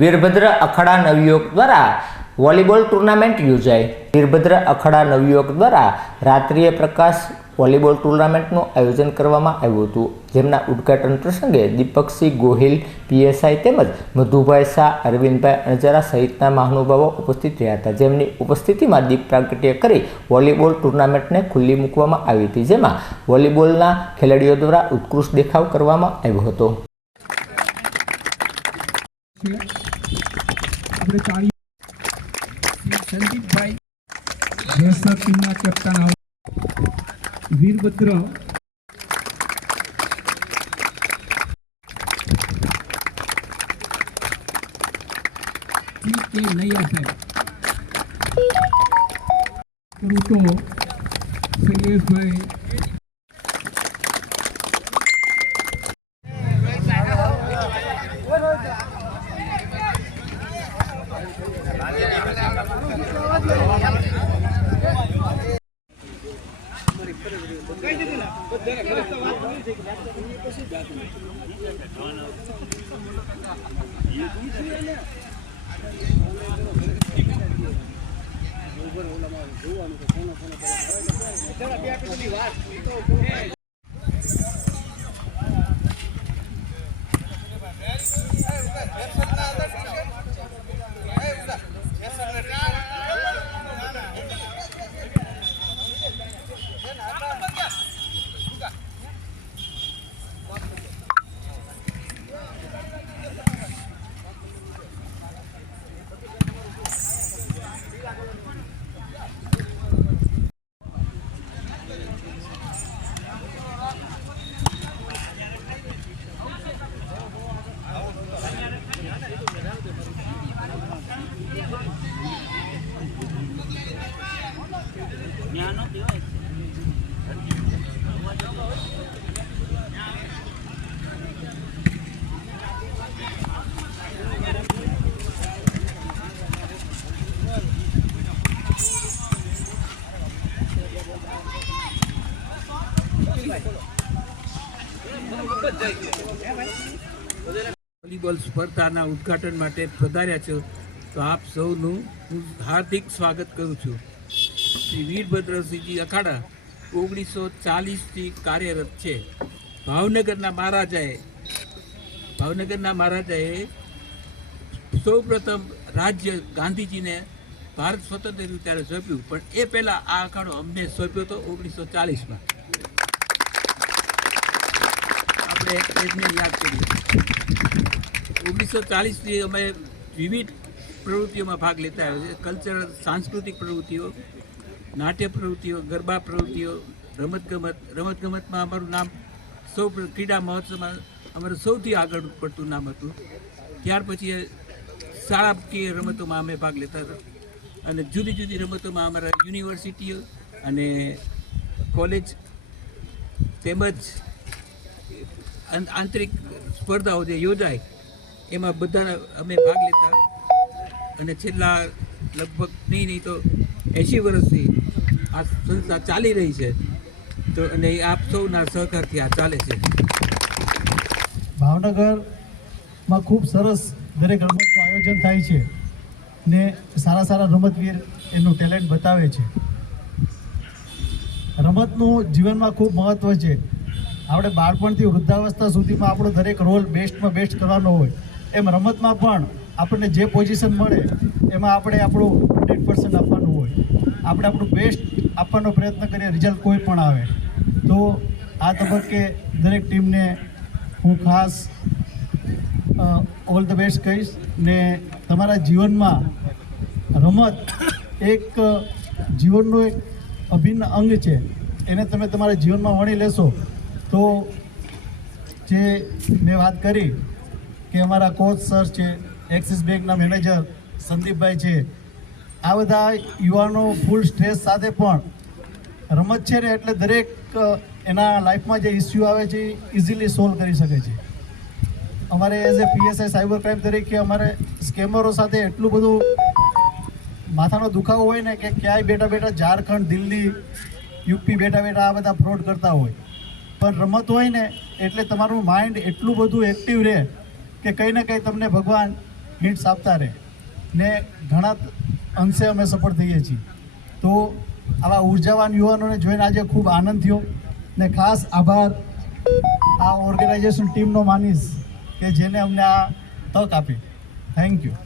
વીરભદ્ર અખાડા નવયુવક દ્વારા volleyball tournament યોજાઈ। વીરભદ્ર અખાડા નવયુવક દ્વારા રાત્રિય પ્રકાશ વોલીબોલ ટુર્નામેન્ટનું આયોજન કરવામાં આવ્યું હતું, જેમના ઉદ્ઘાટન પ્રસંગે દીપકસિંહ ગોહિલ પીએસઆઈ તેમજ મધુભાઈ શાહ, અરવિંદભાઈ અણજારા સહિતના મહાનુભાવો ઉપસ્થિત રહ્યા હતા, જેમની ઉપસ્થિતિમાં દીપ પ્રાગટ્ય કરી વોલીબોલ ટુર્નામેન્ટને ખુલ્લી મૂકવામાં આવી હતી, જેમાં વોલીબોલના ખેલાડીઓ દ્વારા ઉત્કૃષ્ટ દેખાવ કરવામાં આવ્યો હતો। સંદીપભાઈ જેસર ટીમના કેપ્ટન વીરભદ્ર કે નૈયા સાહેબ ખેડૂતો શૈલેષભાઈ વોલીબોલ સ્પર્ધાના ઉદ્ઘાટન માટે પધાર્યા છો, તો આપ સૌનું હું હાર્દિક સ્વાગત કરું છું। શ્રી વીરભદ્રસિંહજી અખાડા 1940થી કાર્યરત છે। ભાવનગરના મહારાજાએ સૌ પ્રથમ રાજ્ય ગાંધીજીને ભારત સ્વતંત્ર થયું ત્યારે સોંપ્યું, પણ એ પહેલાં આ અખાડો અમને સોંપ્યો હતો 1940માં। આપણે એને યાદ કરીએ। 1940થી અમે વિવિધ પ્રવૃત્તિઓમાં ભાગ લેતા આવ્યા છે। કલ્ચરલ સાંસ્કૃતિક પ્રવૃત્તિઓ, નાટ્ય પ્રવૃત્તિઓ, ગરબા પ્રવૃત્તિઓ, રમતગમતમાં અમારું નામ ક્રીડા મહોત્સવમાં અમારું સૌથી આગળ પડતું નામ હતું। ત્યાર પછી શાળાકીય રમતોમાં અમે ભાગ લેતા હતા, અને જુદી જુદી રમતોમાં અમારા યુનિવર્સિટીઓ અને કોલેજ તેમજ આંતરિક સ્પર્ધાઓ જે યોજાય એમાં બધા અમે ભાગ લેતા, અને છેલ્લા લગભગ નહીં તો 80 વર્ષથી આ સંસ્થા ચાલી રહી છે, તો અને આપ સૌના સહકારથી આ ચાલે છે। ભાવનગરમાં ખૂબ સરસ દરેક રમતનું આયોજન થાય છે ને સારા સારા રમતવીર એનું ટેલેન્ટ બતાવે છે। રમતનું જીવનમાં ખૂબ મહત્ત્વ છે। આપણે બાળપણથી વૃદ્ધાવસ્થા સુધીમાં આપણો દરેક રોલ બેસ્ટમાં બેસ્ટ કરવાનો હોય, એમ રમતમાં પણ આપણને જે પોઝિશન મળે એમાં આપણે આપણું 100% આપવાનું હોય। આપણે આપણું બેસ્ટ આપવાનો પ્રયત્ન કરીએ, રિઝલ્ટ કોઈ પણ આવે તો આ તબક્કે દરેક ટીમને હું ખાસ ઓલ ધ બેસ્ટ કહીશ ને તમારા જીવનમાં રમત એક જીવનનું એક અભિન્ન અંગ છે। એને તમે તમારા જીવનમાં વણી લેશો તો જે મેં વાત કરી કે અમારા કોચ સર છે, એક્સિસ બેંકના મેનેજર સંદીપભાઈ છે, આ બધા યુવાનો ફૂલ સ્ટ્રેસ સાથે પણ રમત છે ને એટલે દરેક એના લાઈફમાં જે ઇસ્યુ આવે છે એ ઇઝીલી સોલ્વ કરી શકે છે। અમારે as a PSI cyber crime તરીકે અમારે સ્કેમરો સાથે એટલું બધું માથાનો દુખાવો હોય ને કે ક્યાંય બેઠા બેઠા ઝારખંડ, દિલ્હી, યુપી બેઠા બેઠા આ બધા ફ્રોડ કરતા હોય, પણ રમત હોય ને એટલે તમારું માઇન્ડ એટલું બધું એક્ટિવ રહે કે કંઈ ને કંઈ તમને ભગવાન હિન્ટ્સ આપતા રહે ને ઘણા અંશે અમે સફળ થઈએ છીએ. તો આવા ઉર્જાવાન યુવાનોને જોઈને આજે ખૂબ આનંદ થયો ને ખાસ આભાર આ ઓર્ગેનાઇઝેશન ટીમનો માનીશ કે જેને અમને આ તક આપી. Thank you.